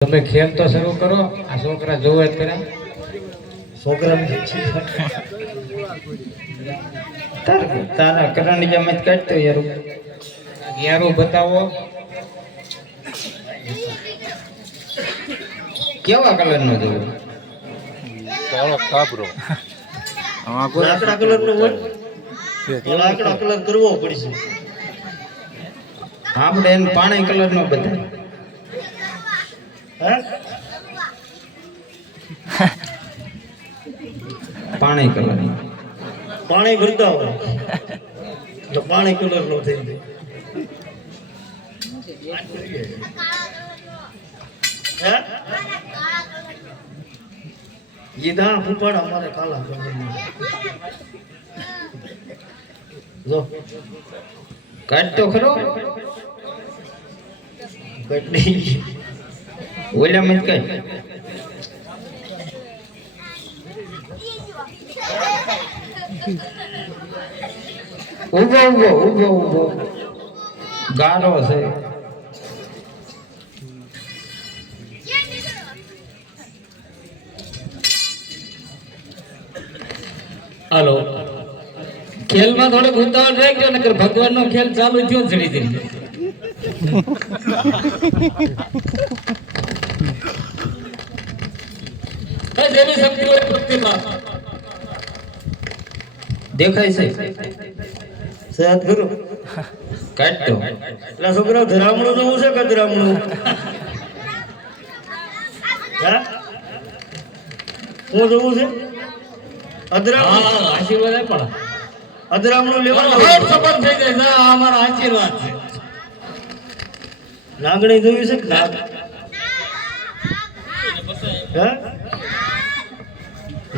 તમે ખેલ તો શરૂ કરો. આ છોકરા જોવે જ કરે. છોકરા તારા કરંડિયા મત કાઢતો યારું બતાવો. કેવા કલર નો જોવો? કાળો કાબરો. લાકડા કલર નો હોય. લાકડા કલર કરવો પડશે. આપણે એને પાણી કલર નો બતાય. પાણી કલર પાણી ભરતા હોય તો પાણી કલર નો થઈ જાય. ये दाण फूफाड़ हमारे काला कर जो काट तो खरो काट नहीं ओला मत काट उबो उबो उबो उबो गारो से હાલો, ખેલમાં થોડોક ઉતાવળ રહી ગયો, નકર ભગવાનનો ખેલ ચાલુ થયો જડી જડી. જેવી શક્તિ હોય પ્રતિભા દેખાય છે. સયાદ કરો કાઢતો એટલે છોકરાઓ ધરામણું જોવું છે કે ધરામણું? હા હું જોવું છે આશીર્વાદ પણ અધરામણું લેવાનું ખબર થઈ જાય. આ અમારા આશીર્વાદ છે. લાગણી જોયું છે નાગ?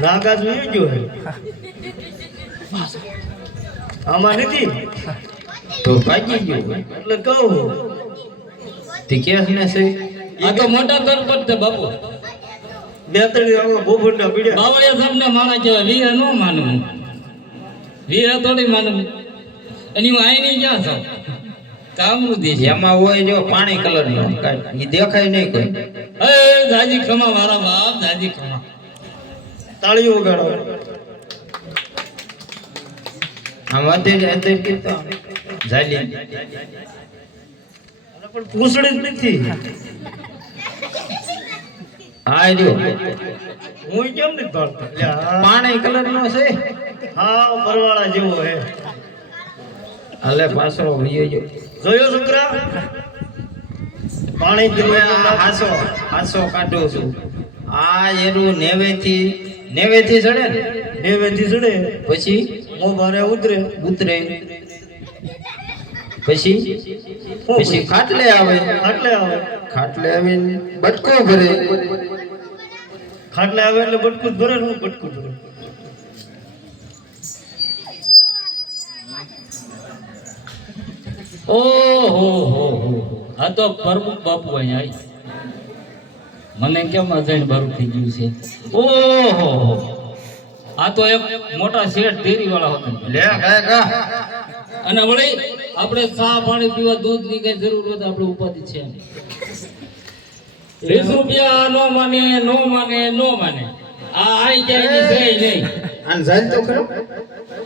નાગ આ જોઈ ગયો આમાં નથી તો ભાગી ગયો એટલે કહું તે કેસ ને છે. આ તો મોટા તર પર છે બાપુ. બે ત્રણ આવા બોબડા પીડ્યા. બાવળિયા સાહેબને માણા કહેવાય. વીર ન માનવું, વીર થોડી માનવું. એની હું આઈ નહીં ક્યાં છું કામનું દેશ. એમાં હોય જો પાણી કલર નો એ દેખાય નહીં કોઈ. એ દાદી ખમા મારા બાપ, દાદી ખમા. તાળીઓ વગાડો. આમ અત્યારે અત્યારે કીધું ઝાલી પણ પૂછડી જ નથી. હા જો હું કેમ નથી પાડતો? પાણી કલર નો છે. હા પરવાળા જેવો હે. હાલે પાછો વિયો જોયો છોકરા પાણી હાસો હાસો કાઢો છું. આ એનું નેવેથી ચડે ને, નેવેથી ચડે પછી મોભારે ઉતરે ઉતરે પછી ખાટલે આવે ખાટલે આવીને બટકો ભરે. ખાટલે આવે એટલે બટકું ભરે. હું બટકું ભરે. ઓહો હો આ તો પ્રમુખ બાપુ અહીંયા મને કેમ અજાણ બારું થઈ ગયું છે. ઓહો આ તો એક મોટા શેઠ ડેરી વાળા હતા. લે ગાય અને વળી આપણે ચા પાણી પીવા દૂધ ની કઈ જરૂર હોય તો આપણે ઉપાધિ છે. 20 રૂપિયા નો માને આ આઈ જાય નહીં. આન જાય તો ખરો.